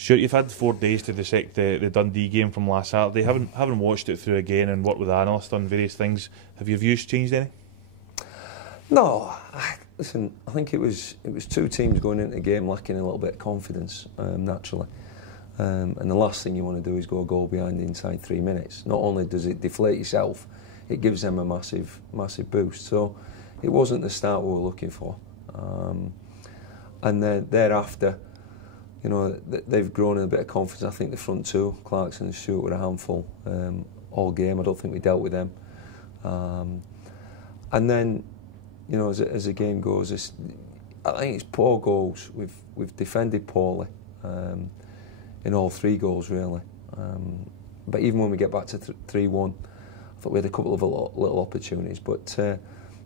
Sure, you've had 4 days to dissect the Dundee game from last Saturday. Having watched it through again and worked with analysts on various things, have your views changed any? No, listen. I think it was two teams going into the game lacking a little bit of confidence, naturally. And the last thing you want to do is go a goal behind inside 3 minutes. Not only does it deflate yourself, it gives them a massive boost. So it wasn't the start we were looking for. And then thereafter, you know, they've grown in a bit of confidence. I think the front two, Clarkson and Stuart, were a handful all game. I don't think we dealt with them. And then, you know, as the game goes, I think it's poor goals. We've defended poorly in all 3 goals, really. But even when we get back to 3-1, I thought we had a couple of little opportunities. But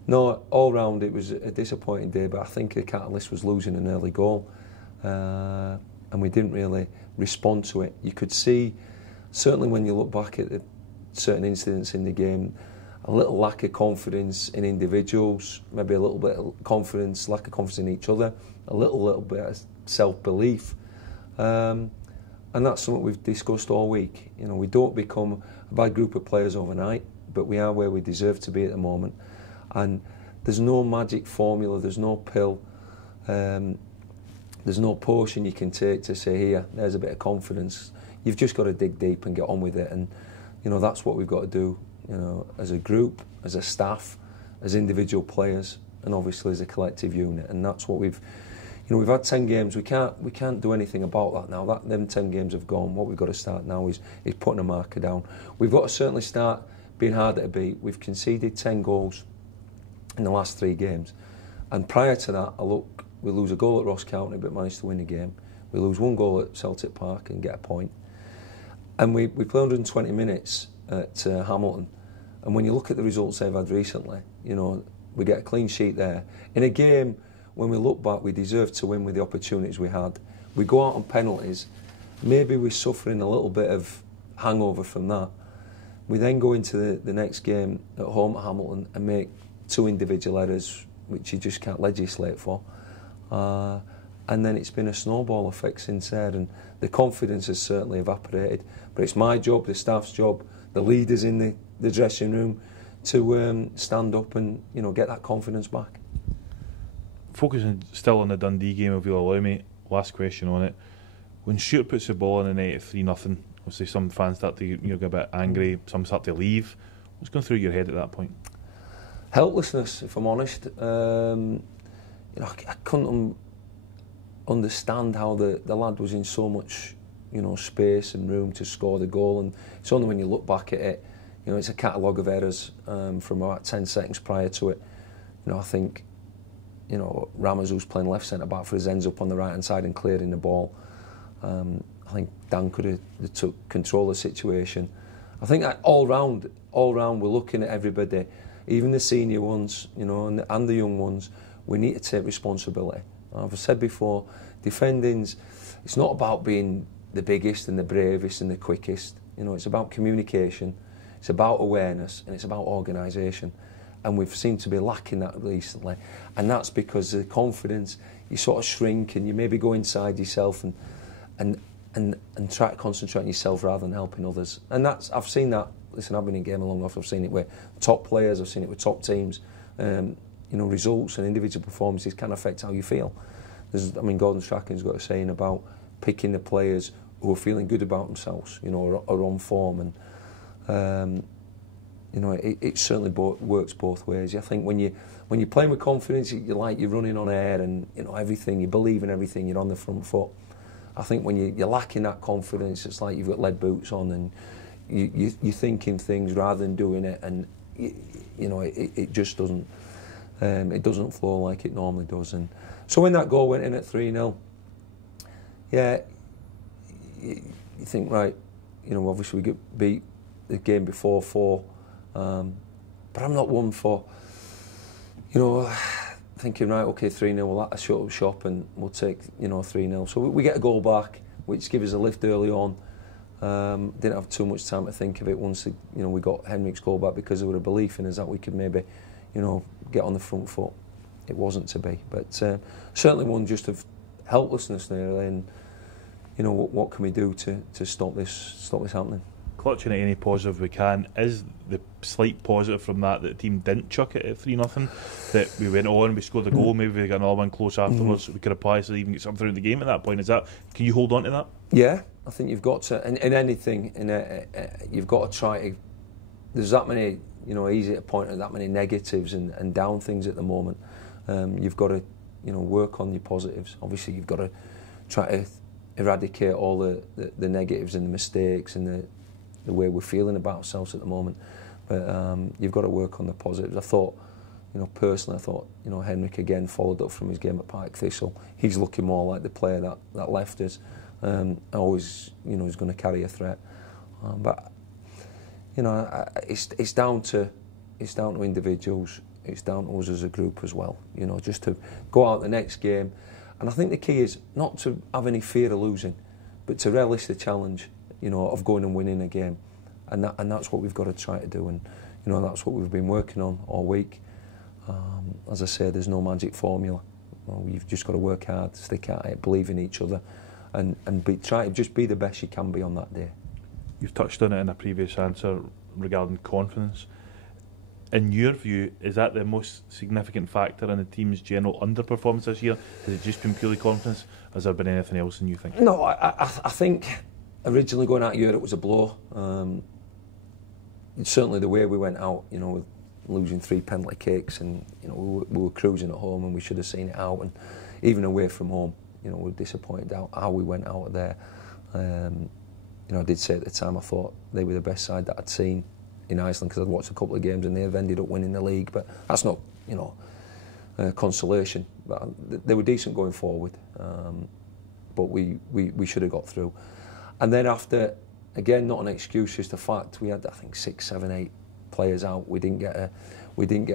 no, all round it was a disappointing day. But I think the catalyst was losing an early goal. And we didn't really respond to it. You could see, certainly when you look back at certain incidents in the game, a little lack of confidence in individuals, maybe a little bit of lack of confidence in each other, a little bit of self-belief. And that's something we've discussed all week. You know, we don't become a bad group of players overnight, but we are where we deserve to be at the moment. And there's no magic formula, there's no pill. There's no potion you can take to say, here, there's a bit of confidence. You've just got to dig deep and get on with it. And, you know, that's what we've got to do, you know, as a group, as a staff, as individual players, and obviously as a collective unit. And that's what we've had 10 games. We can't do anything about that now. Them 10 games have gone. What we've got to start now is putting a marker down. We've got to certainly start being harder to beat. We've conceded 10 goals in the last 3 games. And prior to that, we lose a goal at Ross County but manage to win the game. We lose 1 goal at Celtic Park and get a point. And we play 120 minutes at Hamilton. And when you look at the results they've had recently, you know, we get a clean sheet there. In a game, when we look back, we deserved to win with the opportunities we had. We go out on penalties. Maybe we're suffering a little bit of hangover from that. We then go into the next game at home at Hamilton and make 2 individual errors, which you just can't legislate for. And then it's been a snowball effect since then, and the confidence has certainly evaporated. But it's my job, the staff's job, the leaders in the dressing room to stand up and, you know, get that confidence back. Focusing still on the Dundee game, if you'll allow me, last question on it. When Stuart puts the ball in the net at 3-0, obviously some fans start to get a bit angry, some start to leave. What's going through your head at that point? Helplessness, if I'm honest. You know, I couldn't understand how the lad was in so much, you know, space and room to score the goal. And it's only when you look back at it, you know, it's a catalogue of errors from about 10 seconds prior to it. You know, I think, you know, Ramos, who's playing left centre back for us, ends up on the right hand side and clearing the ball. I think Dan could have took control of the situation. I think that all round we're looking at everybody, even the senior ones, you know, and the young ones. We need to take responsibility. I've said before, defending's, it's not about being the biggest and the bravest and the quickest. You know, it's about communication, it's about awareness, and it's about organisation. And we've seemed to be lacking that recently. And that's because of the confidence, you sort of shrink and you maybe go inside yourself and try to concentrate on yourself rather than helping others. And that's, I've seen that. Listen, I've been in game long enough. I've seen it with top players, I've seen it with top teams. You know, results and individual performances can affect how you feel. Gordon Strachan's got a saying about picking the players who are feeling good about themselves, you know, are on form, and you know, it certainly works both ways. I think when you're playing with confidence, you're running on air, and you know everything, you believe in everything, you're on the front foot. I think when you're lacking that confidence, it's like you've got lead boots on, and you're thinking things rather than doing it, and you know it just doesn't. It doesn't flow like it normally does. And so when that goal went in at 3-0, yeah, you think, right, you know, obviously we get beat the game before 4, but I'm not one for, you know, thinking, right, okay, 3-0, we'll shut up shop and we'll take, you know, 3-0. So we get a goal back, which gives us a lift early on. Didn't have too much time to think of it once, you know, we got Henrik's goal back, because there was a belief in us that we could maybe, you know, get on the front foot. It wasn't to be, but certainly one just of helplessness there. And what can we do to stop this happening? Clutching at any positive we can. Is the slight positive from that the team didn't chuck it at 3-0, that we went on, we scored a goal, maybe we got another one close afterwards, we could apply so even get something through the game at that point? Can you hold on to that? Yeah, I think you've got to, in anything, you've got to try to. There's that many, easy to point at that many negatives and down things at the moment. You've got to, work on your positives. Obviously, you've got to try to eradicate all the negatives and the mistakes and the way we're feeling about ourselves at the moment. But you've got to work on the positives. I thought, personally, Henrik again followed up from his game at Partick Thistle. He's looking more like the player that left us. Always, he's going to carry a threat. But it's down to individuals. It's down to us as a group as well. Just to go out the next game. And I think the key is not to have any fear of losing, but to relish the challenge, of going and winning a game. And that's what we've got to try to do. And, that's what we've been working on all week. As I say, there's no magic formula. You've just got to work hard, stick at it, believe in each other, and try to just be the best you can be on that day. You've touched on it in a previous answer regarding confidence. In your view, is that the most significant factor in the team's general underperformance this year? Has it just been purely confidence? Has there been anything else than you think? No, I think originally going out here it was a blow. Certainly the way we went out, with losing 3 penalty kicks, and we were cruising at home and we should have seen it out. And even away from home, we were disappointed how we went out there. I did say at the time I thought they were the best side that I'd seen in Iceland, because I'd watched a couple of games and they've ended up winning the league, but that's not consolation. But they were decent going forward, but we should have got through. And then after, again, not an excuse, just the fact we had, I think, 6, 7, 8 players out. We didn't get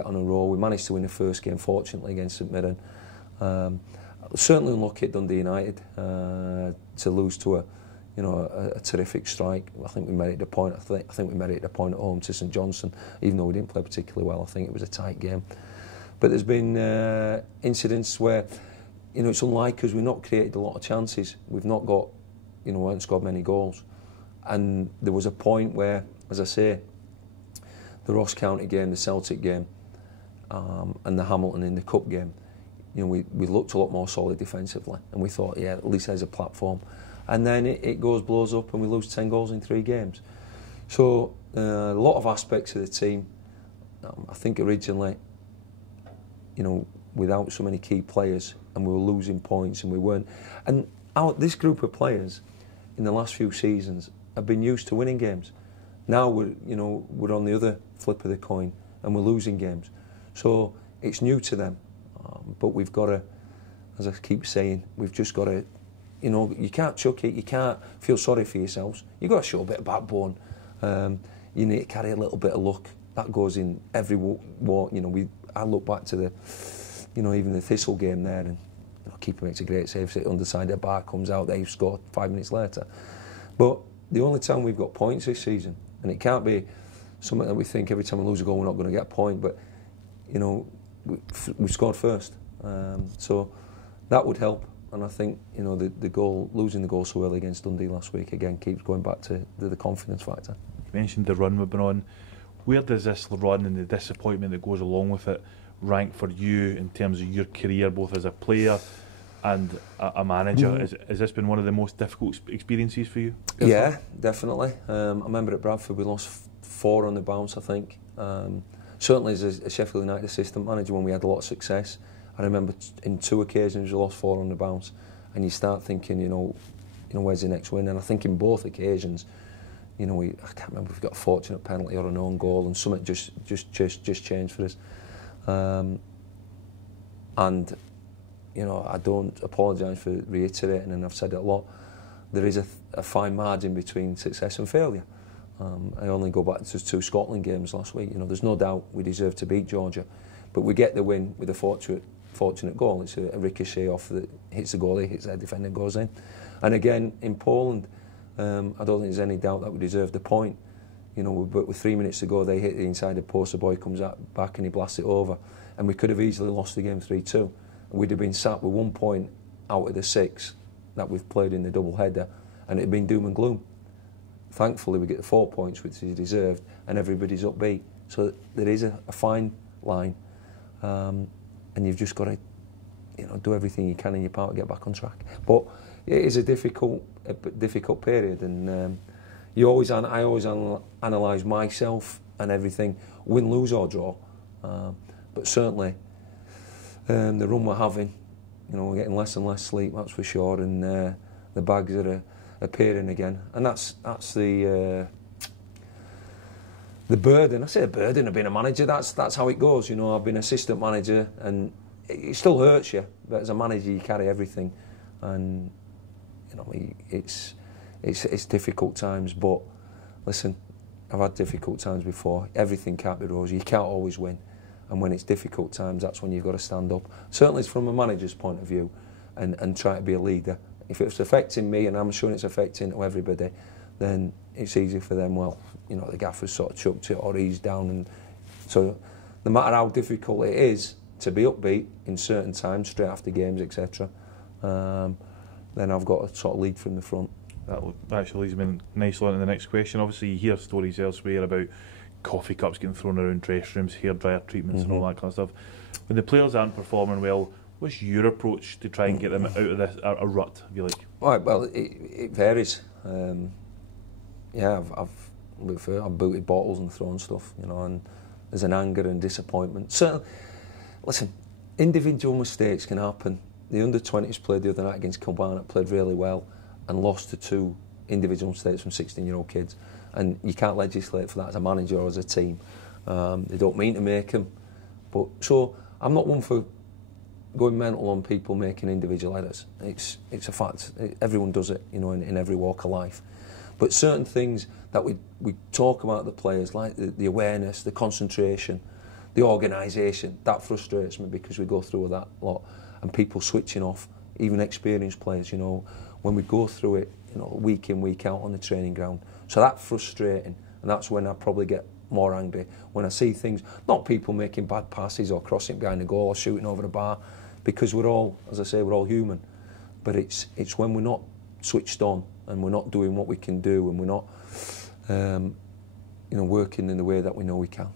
on a roll. We managed to win the first game, fortunately, against St Mirren. Certainly unlucky at Dundee United to lose to a terrific strike. I think we merited a point. I think we merited a point at home to St Johnstone, even though we didn't play particularly well. I think it was a tight game. But there's been incidents where, it's unlike us. We've not created a lot of chances. We've not got, we haven't scored many goals. And there was a point where, as I say, the Ross County game, the Celtic game, and the Hamilton in the Cup game, we looked a lot more solid defensively, and we thought, yeah, at least there's a platform. And then it blows up, and we lose 10 goals in 3 games. So a lot of aspects of the team. I think originally, without so many key players, and we were losing points, and we weren't. And this group of players, in the last few seasons, have been used to winning games. Now we're on the other flip of the coin, and we're losing games. So it's new to them, but we've got to, as I keep saying, we've just got to. You can't chuck it. You can't feel sorry for yourselves. You've got to show a bit of backbone. You need to carry a little bit of luck. That goes in every walk. I look back to the, even the Thistle game there, and keeper makes a great save. So underside bar comes out. They score 5 minutes later. But the only time we've got points this season, and it can't be something that we think every time we lose a goal we're not going to get a point. But we scored first, so that would help. And I think, losing the goal so early against Dundee last week, again, keeps going back to the confidence factor. You mentioned the run we've been on. Where does this run and the disappointment that goes along with it rank for you in terms of your career, both as a player and a manager? Has this been one of the most difficult experiences for you? Yeah, definitely. I remember at Bradford we lost 4 on the bounce, I think. Certainly as a Sheffield United assistant manager, when we had a lot of success, I remember in 2 occasions we lost 4 on the bounce, and you start thinking, where's the next win? And I think in both occasions, I can't remember if we got a fortunate penalty or an own goal, and something just changed for us. And I don't apologise for reiterating, and I've said it a lot. There is a fine margin between success and failure. I only go back to 2 Scotland games last week. There's no doubt we deserve to beat Georgia, but we get the win with a fortunate goal. It's a ricochet off that hits the goalie, hits their defender, goes in. And again, in Poland, I don't think there's any doubt that we deserved the point. But with 3 minutes to go, they hit the inside the post, the boy comes back and he blasts it over. And we could have easily lost the game 3-2. And we'd have been sat with 1 point out of the 6 that we've played in the double header, and it had been doom and gloom. Thankfully, we get the 4 points, which is deserved, and everybody's upbeat. So there is a fine line, and you've just got to, do everything you can in your power to get back on track. But it is a difficult period, and I always analyse myself and everything, win, lose or draw. But certainly, the run we're having, we're getting less and less sleep, that's for sure, and the bags are appearing again, and that's the burden. I say a burden of being a manager. That's how it goes. I've been assistant manager, and it still hurts you, but as a manager, you carry everything, and it's difficult times. But listen, I've had difficult times before. Everything can't be rosy. You can't always win. And when it's difficult times, that's when you've got to stand up. Certainly it's from a manager's point of view, and try to be a leader. If it's affecting me, and I'm sure it's affecting everybody, then it's easy for them. Well, the gaffer's sort of chucked it or eased down. And so no matter how difficult it is to be upbeat in certain times, straight after games, etc., then I've got to sort of lead from the front. That actually leads me nicely on to the next question. Obviously, you hear stories elsewhere about coffee cups getting thrown around dressing rooms, hairdryer treatments and all that kind of stuff. When the players aren't performing well, what's your approach to try and get them out of this a rut, if you like? Right, well, it varies. I've booted bottles and thrown stuff, and there's an anger and disappointment. So, listen, individual mistakes can happen. The under-20s played the other night against Kilmarnock, played really well, and lost to 2 individual mistakes from 16-year-old kids. And you can't legislate for that as a manager or as a team. They don't mean to make them. But so I'm not one for going mental on people making individual errors. It's a fact. Everyone does it, in every walk of life. But certain things that we talk about the players, like the awareness, the concentration, the organisation, that frustrates me because we go through that lot, and people switching off, even experienced players, when we go through it, week in, week out on the training ground. So that's frustrating, and that's when I probably get more angry, when I see things, not people making bad passes or crossing behind the goal or shooting over the bar, because we're all, as I say, we're all human. But it's when we're not switched on and we're not doing what we can do, and we're not working in the way that we know we can.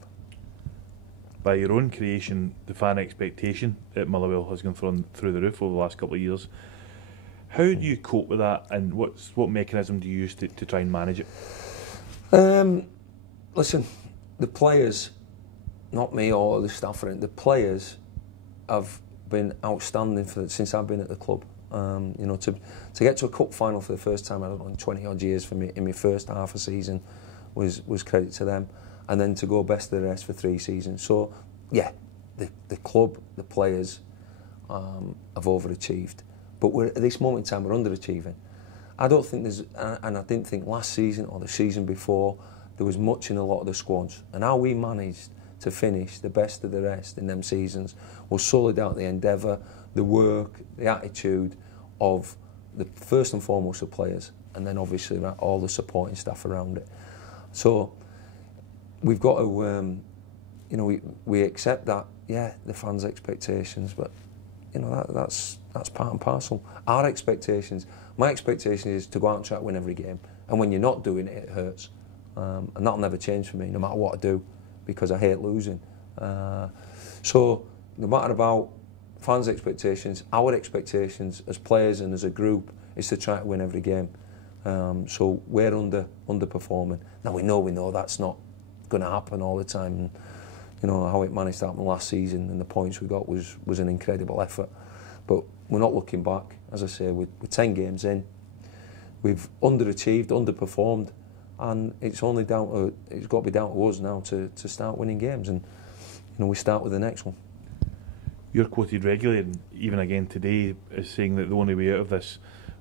By your own creation, the fan expectation at Motherwell has gone through the roof over the last couple of years. How do you cope with that, and what mechanism do you use to try and manage it? Listen, the players, not me or the staff, the players have been outstanding since I've been at the club. To get to a cup final for the first time, I don't know, in 20 odd years for me in my first half a season was credit to them, and then to go best of the rest for 3 seasons. So yeah, the club, the players have overachieved. But at this moment in time, we're underachieving. I don't think and I didn't think last season or the season before there was much in a lot of the squads. And how we managed to finish the best of the rest in them seasons was solely down to the endeavour, the work, the attitude of the first and foremost the players, and then obviously all the supporting staff around it. So we've got to, we accept that, the fans' expectations, but that's part and parcel. Our expectations, my expectation is to go out and try to win every game. And when you're not doing it, it hurts. And that'll never change for me, no matter what I do, because I hate losing. So no matter about fans' expectations, our expectations as players and as a group is to try to win every game. So we're underperforming. Now we know that's not going to happen all the time. And, how it managed to happen last season and the points we got was an incredible effort. But we're not looking back. As I say, we're 10 games in. We've underachieved, underperformed, and it's got to be down to us now to start winning games, and we start with the next one. You're quoted regularly, and even again today, as saying that the only way out of this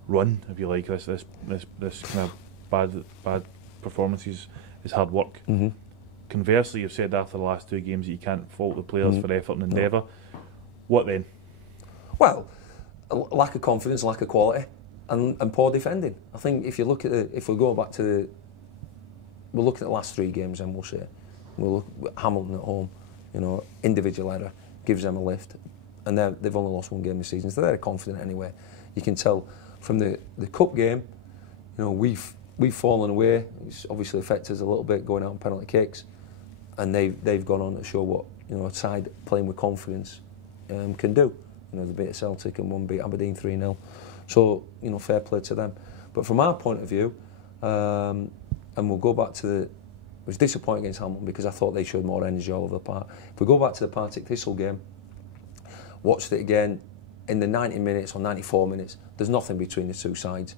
run, if you like, this kind of bad performances is hard work. Mm-hmm. Conversely, you've said after the last 2 games that you can't fault the players for effort and endeavour. No. What then? Well, lack of confidence, lack of quality, and poor defending. I think if you look at if we go back to we'll look at the last 3 games, and we'll say we'll look at Hamilton at home. Individual error gives them a lift, and they've only lost 1 game this season, so they're confident anyway. You can tell from the cup game, you know, we've fallen away. It's obviously affected us a little bit going out on penalty kicks, and they've gone on to show what, you know, a side playing with confidence can do. You know, they beat Celtic and one beat Aberdeen 3-0. So, you know, fair play to them. But from our point of view, and we'll go back to I was disappointed against Hamilton because I thought they showed more energy all over the park. If we go back to the Partick Thistle game, watched it again, in the 90 minutes or 94 minutes, there's nothing between the two sides.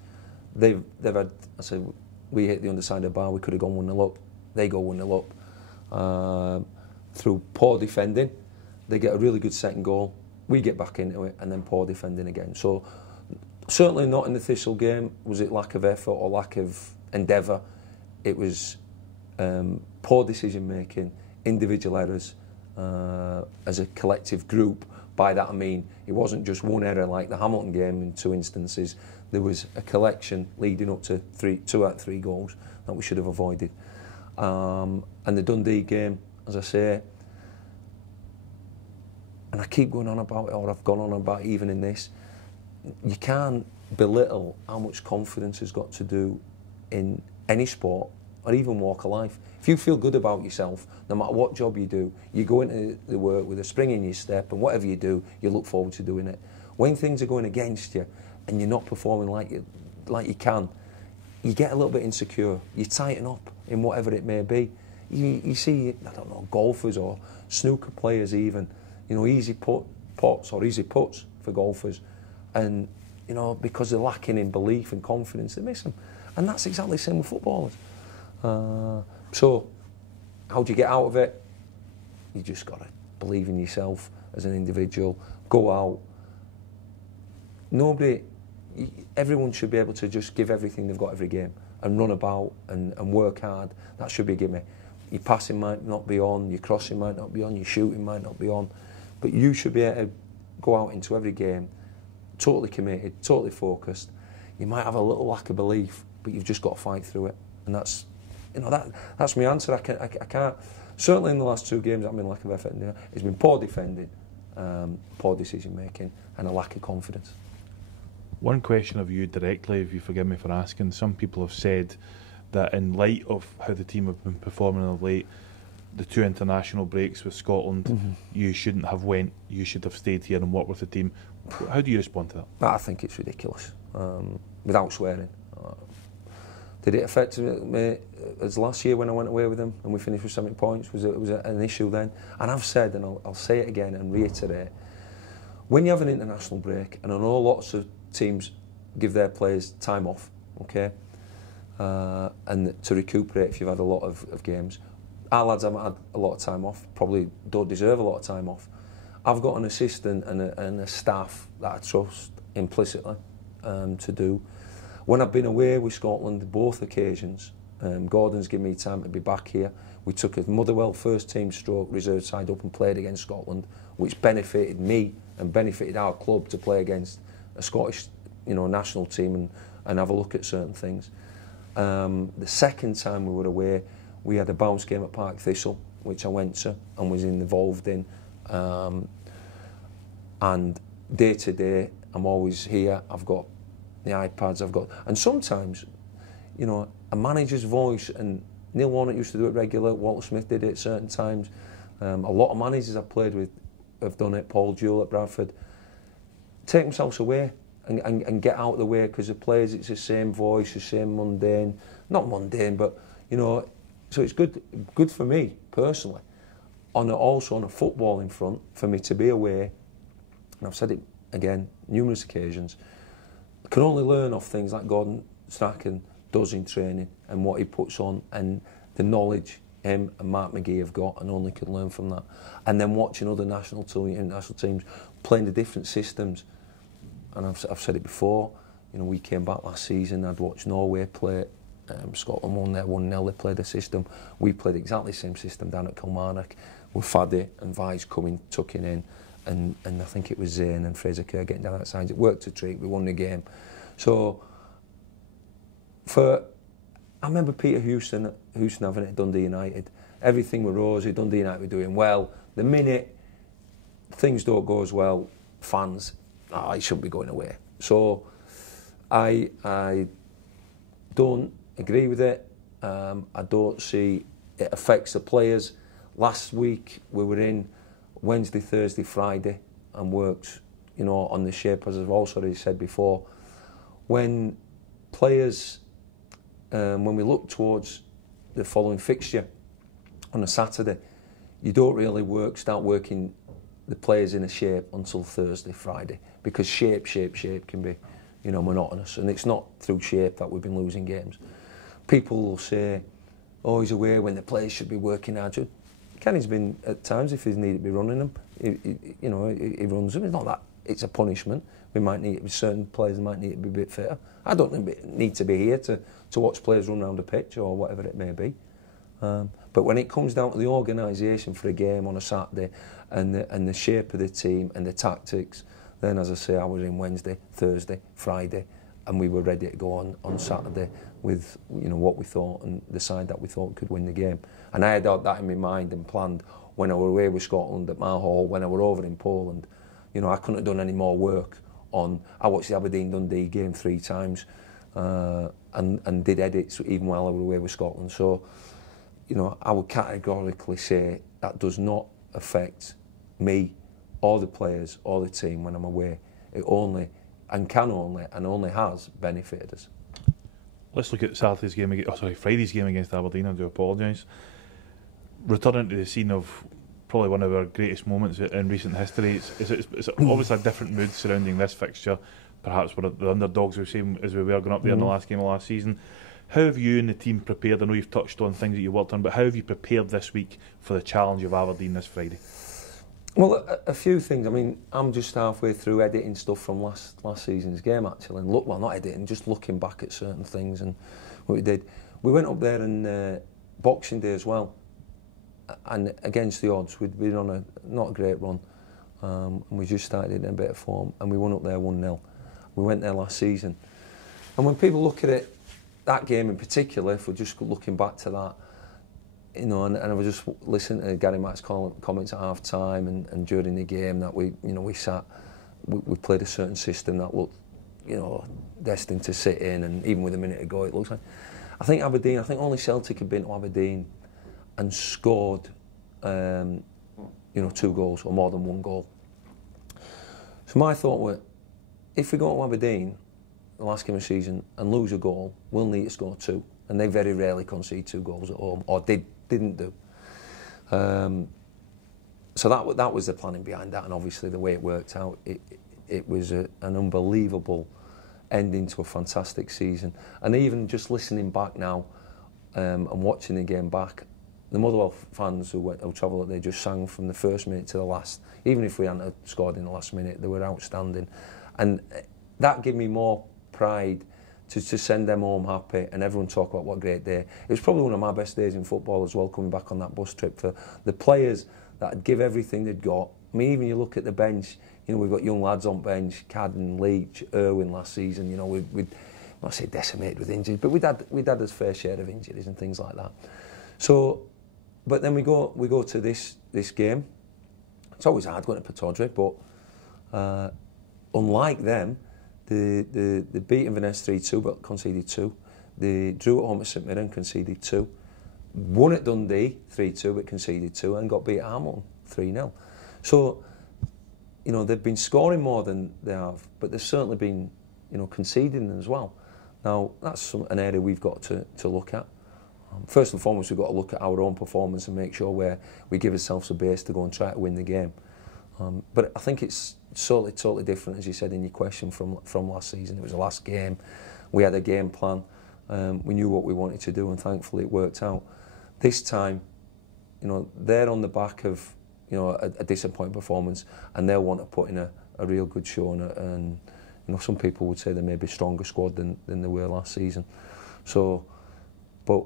They've had, I said, we hit the underside of the bar, we could have gone 1-0 up. They go 1-0 up. Through poor defending, they get a really good second goal. We get back into it, and then poor defending again. So, certainly not in the Thistle game was it lack of effort or lack of endeavour. It was poor decision making, individual errors as a collective group. By that I mean it wasn't just one error like the Hamilton game in 2 instances. There was a collection leading up to 2 out of 3 goals that we should have avoided. And the Dundee game, as I say, and I keep going on about it, or I've gone on about it even in this, you can't belittle how much confidence has got to do in any sport or even walk of life. If you feel good about yourself, no matter what job you do, you go into the work with a spring in your step, and whatever you do, you look forward to doing it. When things are going against you and you're not performing like you can, you get a little bit insecure. You tighten up in whatever it may be. You see, I don't know, golfers or snooker players even, you know, easy pots or easy putts for golfers, and you know, because they're lacking in belief and confidence, they miss them. And that's exactly the same with footballers. So, how do you get out of it? You just got to believe in yourself as an individual. Go out. Everyone should be able to just give everything they've got every game and run about and work hard. That should be a gimme. Your passing might not be on, your crossing might not be on, your shooting might not be on, but you should be able to go out into every game totally committed, totally focused. You might have a little lack of belief, but you've just got to fight through it. And that's, you know, that's my answer. I can't. Certainly in the last 2 games, I've been lack of effort. It's been poor defending, poor decision making, and a lack of confidence. One question of you directly, if you forgive me for asking. Some people have said that in light of how the team have been performing of late, the 2 international breaks with Scotland, you shouldn't have went. You should have stayed here and worked with the team. How do you respond to that? I think it's ridiculous, without swearing. Did it affect me as last year when I went away with them and we finished with 70 points? Was an issue then? And I've said, and I'll say it again and reiterate, when you have an international break, and I know lots of teams give their players time off, okay, and to recuperate if you've had a lot of games. Our lads haven't had a lot of time off, probably don't deserve a lot of time off. I've got an assistant and a staff that I trust implicitly to do. When I've been away with Scotland, both occasions, Gordon's given me time to be back here. We took a Motherwell first team stroke reserve side up and played against Scotland, which benefited me and benefited our club to play against a Scottish, you know, national team and have a look at certain things. The second time we were away, we had a bounce game at Partick Thistle, which I went to and was involved in. And day to day, I'm always here. I've got the iPads, and sometimes, you know, a manager's voice, and Neil Warnock used to do it regular, Walter Smith did it at certain times, a lot of managers I've played with have done it, Paul Jewell at Bradford, take themselves away and get out of the way, because the players, it's the same voice, the same not mundane, but, you know, so it's good for me, personally, also on a footballing front, for me to be away, and I've said it again, numerous occasions, I can only learn off things like Gordon Strachan does in training and what he puts on and the knowledge him and Mark McGee have got, and only can learn from that. And then watching other international teams playing the different systems. And I've said it before, you know, we came back last season, I'd watched Norway play, Scotland won there 1-0, they played a system. We played exactly the same system down at Kilmarnock with Faddy and Vice tucking in. And I think it was Zane and Fraser Kerr getting down that side. It worked a treat, we won the game. So, I remember Peter Houston having it at Dundee United. Everything was rosy, Dundee United were doing well. The minute things don't go as well, fans, it shouldn't be going away. So, I don't agree with it. I don't see it affects the players. Last week we were in Wednesday, Thursday, Friday and worked, you know, on the shape, as I've also already said before. When players, when we look towards the following fixture on a Saturday, you don't really start working the players in a shape until Thursday, Friday, because shape can be, you know, monotonous, and it's not through shape that we've been losing games. People will say, oh, he's aware when the players should be working hard. Kenny's been at times, if he's needed to be running them, you know, he runs them. It's not that it's a punishment. We might need, certain players might need to be a bit fitter. I don't need to be here to watch players run around the pitch or whatever it may be. But when it comes down to the organisation for a game on a Saturday and the shape of the team and the tactics, then, as I say, I was in Wednesday, Thursday, Friday, and we were ready to go on Saturday with, you know, what we thought and the side that we thought could win the game. And I had that in my mind and planned when I were away with Scotland at Marhall, when I were over in Poland. You know, I couldn't have done any more work on. I watched the Aberdeen-Dundee game 3 times and did edits even while I was away with Scotland. So, you know, I would categorically say that does not affect me or the players or the team when I'm away. It only and can only and only has benefited us. Let's look at Saturday's game. Friday's game against Aberdeen. I do apologise. Returning to the scene of probably one of our greatest moments in recent history. It's obviously a different mood surrounding this fixture. Perhaps we're the underdogs, the same as we were going up there in the last game of last season. How have you and the team prepared? I know you've touched on things that you worked on, but how have you prepared this week for the challenge of Aberdeen this Friday? Well, a few things. I mean, I'm just halfway through editing stuff from last season's game, actually. And well, not editing, just looking back at certain things and what we did. We went up there on Boxing Day as well, and against the odds, we'd been on not a great run, and we just started in a bit of form, and we won up there 1-0. We went there last season, and when people look at it, that game in particular, if we're just looking back to that, you know, and I was just listening to Gary Mack's comments at half time and during the game that we played a certain system that looked, you know, destined to sit in, and even with a minute to go, it looks like. I think only Celtic had been to Aberdeen and scored, you know, 2 goals or more than 1 goal. So my thought was, if we go to Aberdeen, the last game of the season, and lose a goal, we'll need to score 2. And they very rarely concede 2 goals at home, or didn't do. So that was the planning behind that, and obviously the way it worked out, it was an unbelievable ending to a fantastic season. And even just listening back now and watching the game back, the Motherwell fans who travelled, they just sang from the first minute to the last. Even if we hadn't scored in the last minute, they were outstanding, and that gave me more pride to send them home happy and everyone talk about what a great day. It was probably one of my best days in football as well, coming back on that bus trip, for the players that give everything they'd got. I mean, even you look at the bench, you know, we've got young lads on bench, Cadden, Leach, Irwin last season, you know, we'd not say decimated with injuries, but we'd had a fair share of injuries and things like that. So, but then we go to this game. It's always hard going to Pittodrie, but unlike them, they beat Inverness 3-2 but conceded 2. They drew at home at St Mirren, conceded 2. Won at Dundee 3-2 but conceded 2, and got beat at Hamilton 3-0. So, you know, they've been scoring more than they have, but they've certainly been, you know, conceding them as well. Now, that's an area we've got to look at. First and foremost, we've got to look at our own performance and make sure we give ourselves a base to go and try to win the game. But I think it's totally different, as you said in your question, from last season. It was the last game. We had a game plan. We knew what we wanted to do, and thankfully it worked out. This time, you know, they're on the back of, you know, a disappointing performance, and they'll want to put in a real good show. And you know, some people would say they may be a stronger squad than they were last season. So, but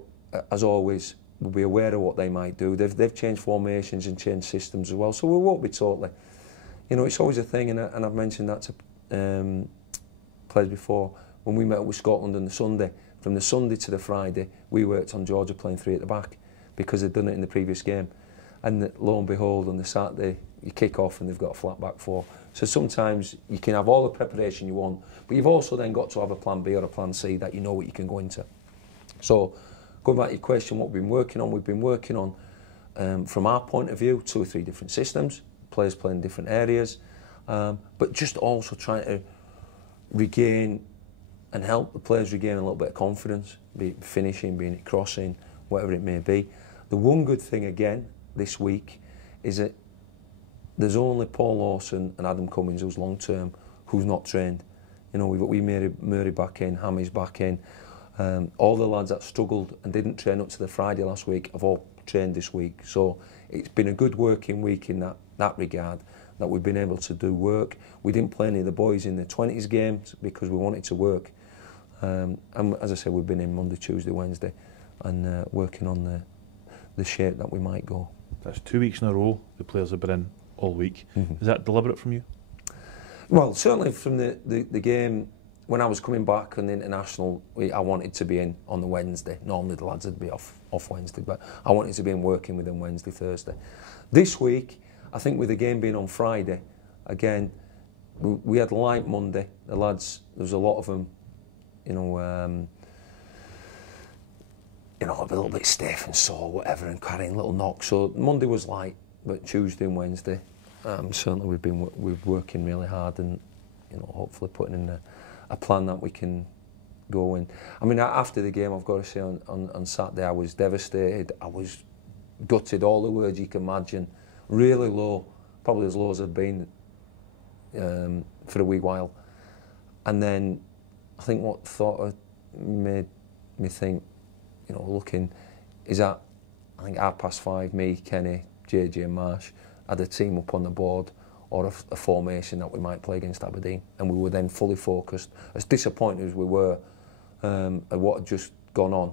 as always, we'll be aware of what they might do. They've changed formations and changed systems as well, so we won't be totally. You know, it's always a thing, and I've mentioned that to players before. When we met up with Scotland on the Sunday, from the Sunday to the Friday, we worked on Georgia playing 3 at the back because they'd done it in the previous game. And lo and behold, on the Saturday, you kick off and they've got a flat back four. So sometimes you can have all the preparation you want, but you've also then got to have a plan B or a plan C that you know what you can go into. So going back to your question, what we've been working on, from our point of view, 2 or 3 different systems, players playing different areas, but just also trying to regain and help the players regain a little bit of confidence, be it finishing, be it crossing, whatever it may be. The one good thing again this week is that there's only Paul Lawson and Adam Cummins who's long term, who's not trained. You know, we've got Murray back in, Hammy's back in. All the lads that struggled and didn't train up to the Friday last week have all trained this week. So it's been a good working week in that regard, that we've been able to do work. We didn't play any of the boys in the 20s games because we wanted to work. And as I said, we've been in Monday, Tuesday, Wednesday and working on the shape that we might go. That's 2 weeks in a row the players have been in all week. Is that deliberate from you? Well, certainly from the game, when I was coming back on the international, I wanted to be in on the Wednesday. Normally the lads would be off Wednesday, but I wanted to be in working with them Wednesday, Thursday. This week, I think with the game being on Friday, again, we had light Monday. The lads, there was a lot of them, a little bit stiff and sore, whatever, and carrying little knocks. So Monday was light, but Tuesday and Wednesday, certainly we're working really hard and hopefully putting in a plan that we can go in. I mean, after the game, I've got to say on Saturday, I was devastated. I was gutted, all the words you can imagine. Really low, probably as low as I've been for a wee while. And then I think what made me think, looking, is that I think 5:30, me, Kenny, JJ and Marsh had a team up on the board or a formation that we might play against Aberdeen, and we were then fully focused. As disappointed as we were at what had just gone on,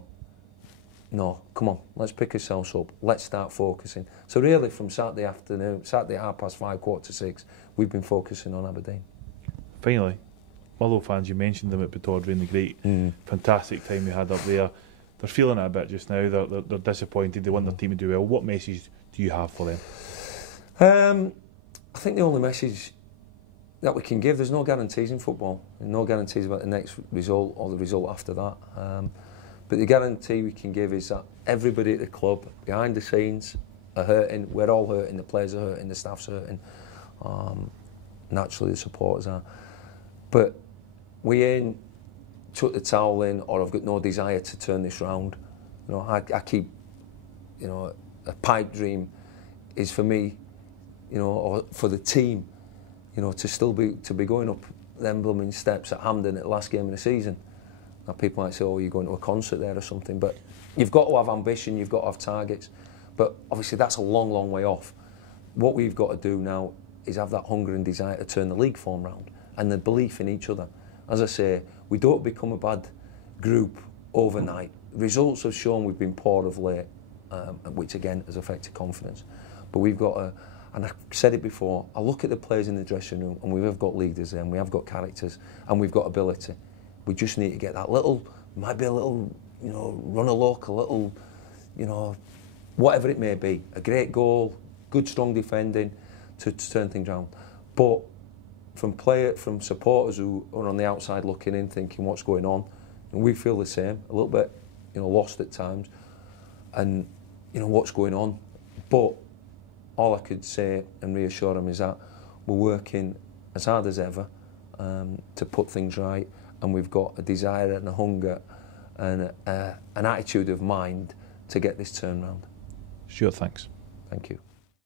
no, come on, let's pick ourselves up, let's start focusing. So really from Saturday afternoon, Saturday 5:30, 5:45, we've been focusing on Aberdeen. Finally, Motherwell fans, you mentioned them at Pittodrie and the great, fantastic time we had up there. They're feeling it a bit just now, they're disappointed, they want their team to do well. What message do you have for them? I think the only message that we can give, there's no guarantees in football, no guarantees about the next result or the result after that. But the guarantee we can give is that everybody at the club, behind the scenes, are hurting. We're all hurting, the players are hurting, the staff's hurting. Naturally the supporters are. But we ain't took the towel in or I've got no desire to turn this round. I keep, a pipe dream is for me, or for the team, to still be going up them blooming steps at Hampden at the last game of the season. Now people might say, oh, you're going to a concert there or something, but you've got to have ambition, you've got to have targets. But obviously that's a long, long way off. What we've got to do now is have that hunger and desire to turn the league form round and the belief in each other. As I say, we don't become a bad group overnight. Results have shown we've been poor of late, which again has affected confidence. But we've got to, and I've said it before, I look at the players in the dressing room and we have got leaders there and we have got characters and we've got ability. We just need to get that little, might be a little, run a look, a little, whatever it may be. A great goal, good strong defending to turn things around. But from supporters who are on the outside looking in, thinking what's going on, and we feel the same, a little bit, lost at times, and what's going on. But all I could say and reassure them is that we're working as hard as ever to put things right, and we've got a desire and a hunger and an attitude of mind to get this turned round. Stuart, thanks. Thank you.